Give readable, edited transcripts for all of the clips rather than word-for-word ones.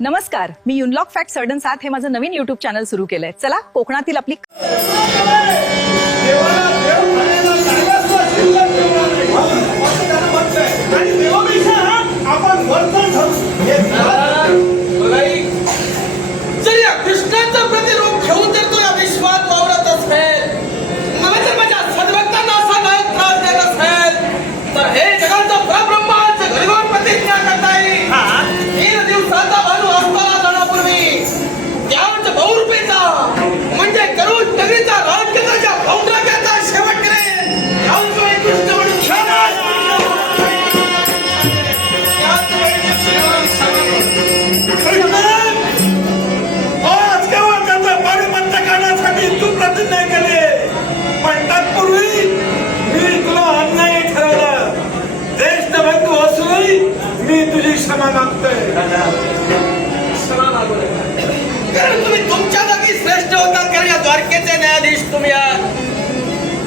नमस्कार, मी युनलॉक फॅक्ट सर्डन 7 हे माझं नवीन YouTube चॅनल सुरू केलंय. चला कोकणातील आपली कृष्णाचं प्रतिरूप घेऊन जर तो या विश्वात वावरत असेल, मला जर माझ्या सद्भक्तांना असा नायक त्रास देत असेल, तर हे जगाचं परब्रह्माचं घरघर प्रतिज्ञा करता येईल. 3 दिवसाचा भानू असताना जाण्यापूर्वी त्याच बहुरूपीचा म्हणजे करून नगरीचा राजकारणाच्या भौद्राक्याचा शेवट करेल. याच वेळी कृष्ण म्हणून क्षणात याच वेळी तू प्रतिज्ञा केली, पण तत्पूर्वी मी तुला अन्याय ठरवलं. ज्येष्ठ बंधू असूनही मी तुझी क्षमा मागतोय. क्षमा मागतोय कारण तुम्ही तुमच्या जागी श्रेष्ठ होतात. कारण या द्वारकेचे न्यायाधीश तुम्ही आहात.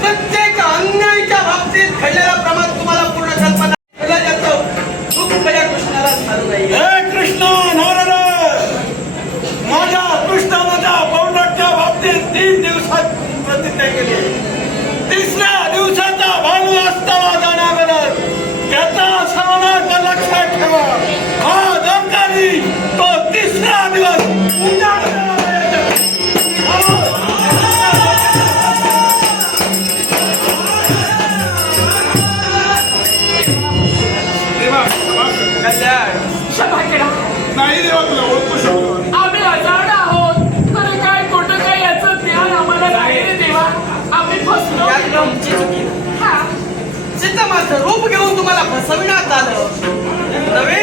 प्रत्येक अन्यायाच्या बाबतीत घडलेला प्रमाण तुम्हाला पूर्ण कल्पना जातो. चूक माझ्या कृष्णाला झालं नाही. हे कृष्ण नारद, माझ्या कृष्णाच्या पौर्णाच्या बाबतीत 3 दिवसात प्रतिज्ञा केली. 3ऱ्या दिवसाचा भानू असताना जाण्याबद्दल त्याचा सर्वांना लक्षात ठेवा. हा दंगाली तो 3रा दिवस पूजा नाही देवा, तुला ओळखू शकतो. आम्ही अजाण आहोत. खरं काय खोटं काय याचं ज्ञान आम्हाला नाही रे देवा. आम्ही फसलो. जिथं माझं रूप घेऊन तुम्हाला फसविण्यात आलं नव्हे.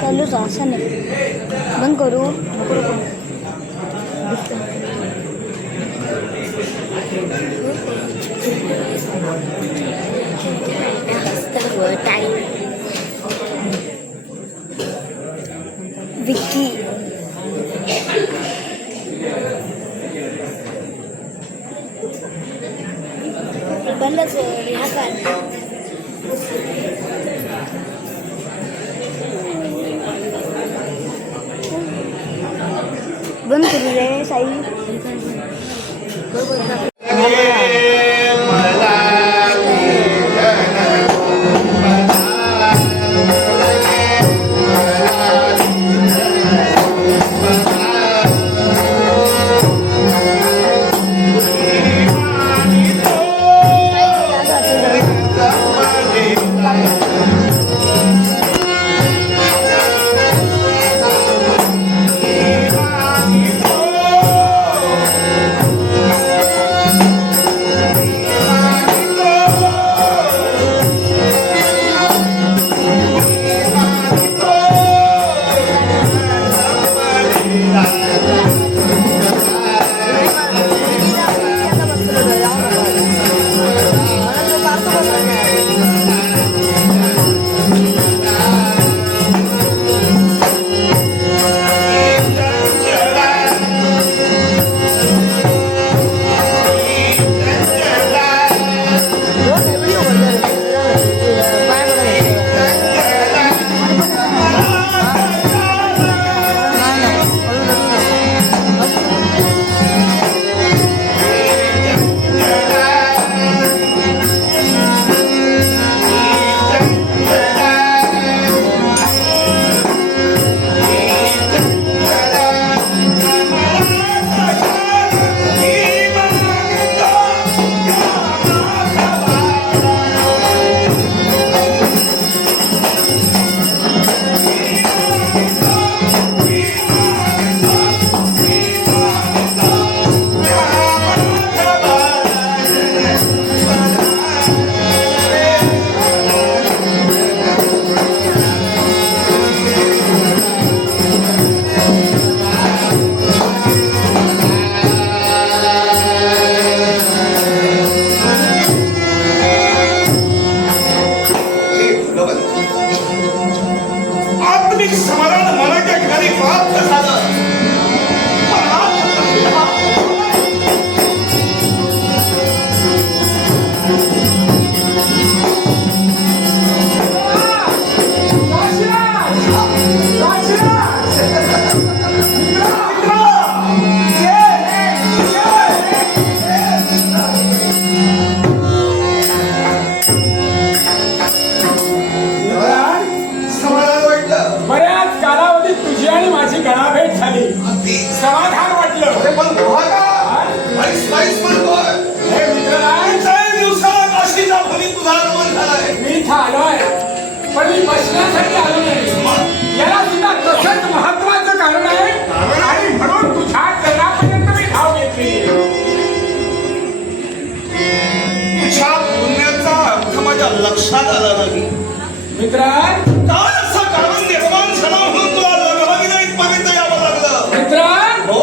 चालू असं नाही. बंद करू विक्की बंदच ह्या काय बंद करू रे साई. लक्षात आला नाही. मित्रा काय असं कारण निर्माण झालं म्हणून तुला लगबगीने इथपर्यंत यावं लागलं? मित्रा हो,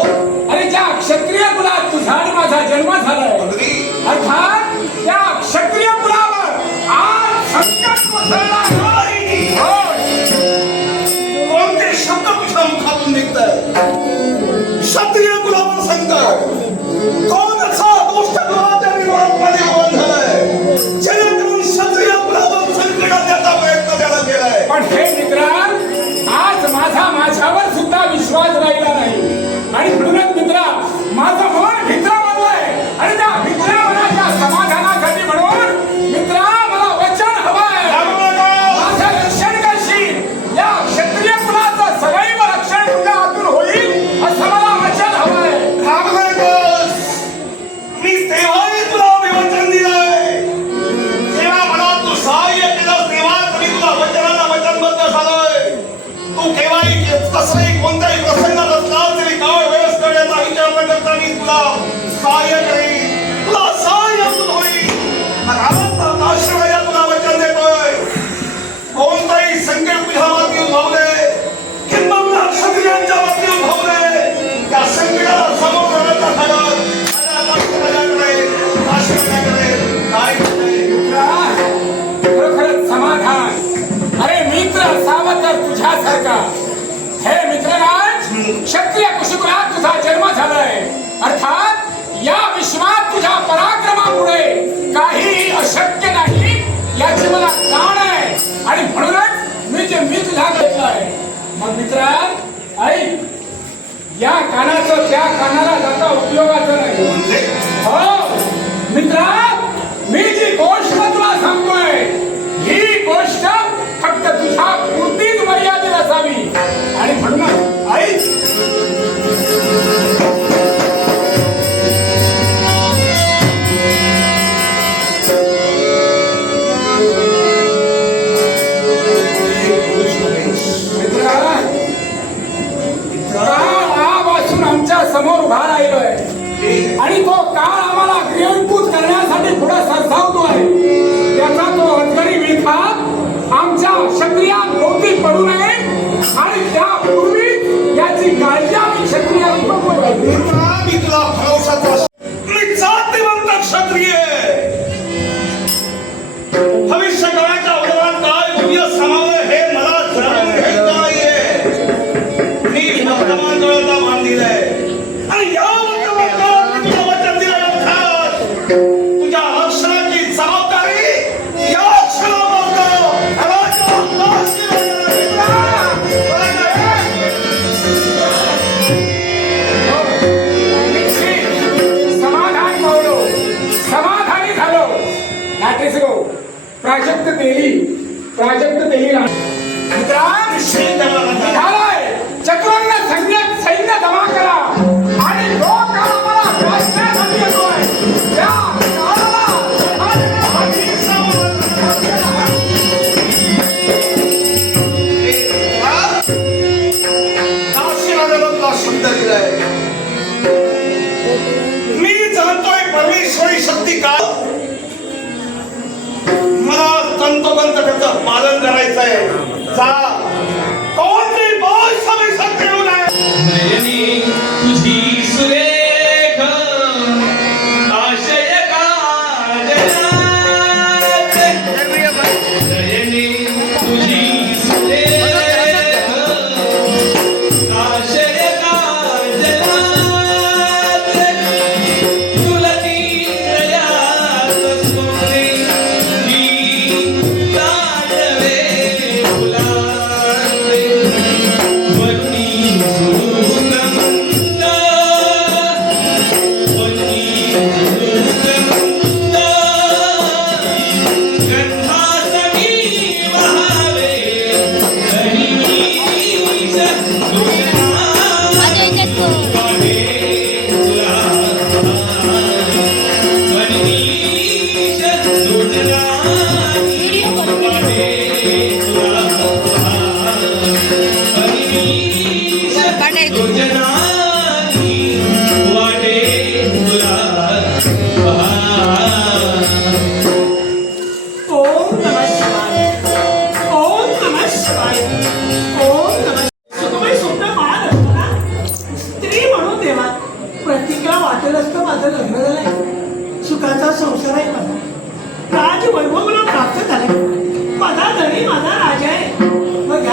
अरे ज्या क्षत्रिय कुलात तुझा आणि माझा जन्म झालाय, अगदी अर्थात त्या क्षत्रिय कुलावर आज संकट कोसळलं आहे. होय. कोणते शब्द तुझ्या मुखातून निघतात? क्षत्रिय कुलावर संकट. कोण असा दुष्ट कुलाच्या निर्माणामध्ये निर्माण झालाय जेणेकरून क्षत्रिय कुलावर संकट आणण्याचा प्रयत्न त्याला केलाय? पण हे मित्रा, आज माझ्यावर सुद्धा विश्वास राहिला नाही आणि म्हणूनच मित्रा माझं मन भित्र बनलंय आणि त्या भित्र्या मनाच्या समाधानासाठी म्हणून मित्रा मला वचन हवंय. माझं रक्षण करशील, या क्षत्रिय कुलाचं सदैव रक्षण तुझ्या हातून होईल असं मला वचन हवंय. मी तेव्हाही तुला विवचन दिलंय. जेव्हा मला तू सहाय्य केलं तेव्हाच मी तुला वचनाला वचनबद्ध झालोय. तू केव्हाही कसलाही कोणत्याही प्रसंगात असला तरी काळ वेळेस करण्याचा विचार न करता मी तुला सहाय्य करीन, तुला सहाय्य होईल. आश्रमाला तुला वचन देतोय. कोणताही संकट तुझ्या माती उद्भवले किंवा क्षत्रियांच्या माती उद्भवले, त्या संकटाला समोर जाण्याचा धाडस खरोखरच समाधान. अरे मित्र असावं तर तुझ्यासारखा. हे मित्रराज, क्षत्रिय कुशकुलात तुझा जन्म झालाय, अर्थात या विश्वात तुझ्या पराक्रमामुळे काही अशक्य नाही याची मला जाण आहे आणि म्हणूनच मी तुझ्या घेतलाय. मग मित्रा ऐक, या कानाचं त्या कानाला जाता उपयोगाचं नाही. हो मित्रा, मी जी गोष्ट तुला सांगतोय ही गोष्ट फक्त तुझ्या पुरतीच मर्यादित असावी आणि म्हणून ऐक. काळापासून आमच्या समोर उभा राहिलोय आणि तो काळ आम्हाला क्रियांभूत करण्यासाठी पुढे सरसावतोय. त्याचा तो अजगरी विळखा आमच्या क्षत्रियात भोवती पडू नये आणि त्यापूर्वी याची काळजी आम्ही क्षत्रियात बघू पाहिजे. मी तुला भरवशाचा मी जातीवंत क्षत्रिय. भविष्य काळाच्या उदरात काय उद्या समावेश हे मला जाणून घ्यायचं नाहीये. मी वर्तमान काळाचा मान दिलाय आणि या वर्तमान काळात मी तुला वचन दिलंय. अर्थात तुझ्या रक्षणाची जबाबदारी या क्षणापासून समाधान पावलो, समाधानी झालो. नाटेसरो प्राजक्त तेली मित्रा निघालाय. चक्रांना सैन्य जमा करा आणि जो काळ आम्हाला वाचण्यासाठी येतोय त्या काळाला शब्द दिलाय. मी जाणतोय परमेश्वरी शक्ती का मला तंतोतंत त्याचं पालन करायचंय. जा कोणती भाषा मी सत्य येऊ नये. नयनी तुझी सुरेख आशय काजला. नयनी तुझी सुरेख आशय काजला. तुलती हृदयात सोने ही तांडवे फुलांचे. वरती झुळून वर्षाचं माझं लग्न झालंय. सुखाचा संसार आहे माझा. राज वैभव मला प्राप्त झालंय. माझा धनी माझा राजा आहे. मग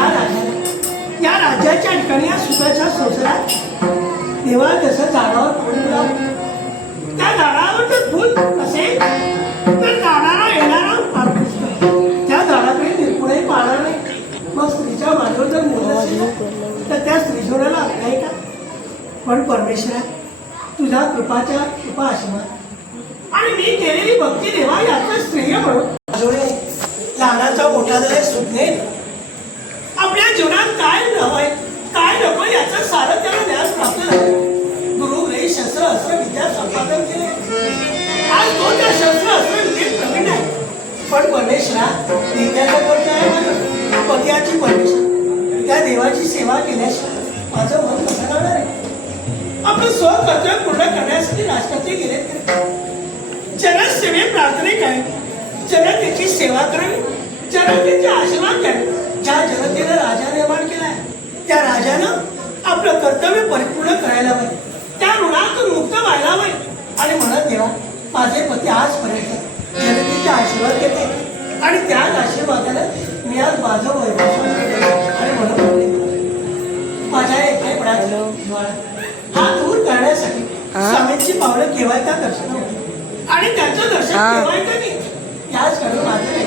या राज्याच्या ठिकाणी या सुखाच्या संसारात देवा जसं झाडावर फुल फुलावं, त्या झाडावर जर फुल असेल तर जाणारा येणारा माणूस नाही. त्या झाडाकडे निर्गुणही पाळणार नाही. मग स्त्रीच्या माझ्यावर जर मुलं असेल तर त्या स्त्रीजोडाला आहे का? पण परमेश्वरा तुझ्या कृपा आशीर्वाद आणि मी केलेली भक्ती देवा याचं श्रेय म्हणून माझ्याकडे लहानाचा मोठा झालाय सुज्ञे. आपल्या जीवनात काय हवंय काय नको याचं सारं त्याला ज्ञान प्राप्त झालं. गुरु ग्रही शस्त्र अस्त्र विद्या संपादन केले. आज तो त्या शस्त्र अस्त्र विद्येत प्रवीण आहे. पण परमेश्वरा विद्याचा कोणतं आहे माझं पत्याची परमेश्वर त्या देवाची सेवा केल्याशिवाय माझं मन कसं राहणार आहे? आपलं स्वकर्तव्य पूर्ण करण्यासाठी राष्ट्राचे गेलेत. जनसेवे प्रार्थनिक आहे. जनतेची सेवा करावी, जनतेचे आशीर्वाद घ्यावे. ज्या जनतेनं राजा निर्माण केलाय त्या राजानं आपलं कर्तव्य परिपूर्ण करायला हवं. त्या ऋणातून मुक्त व्हायला हवं आणि म्हणत देवा माझे पती आजपर्यंत जनतेचे आशीर्वाद घेते आणि त्याच आशीर्वादानं मी आज माझं वैभव आणि म्हणत माझ्या एकटेपणाचा हा दूर करण्यासाठी स्वामींची पावलं केव्हा त्या दर्शन होती आणि त्यांचं दर्शन केव्हा येतं नाही याच कारण माझं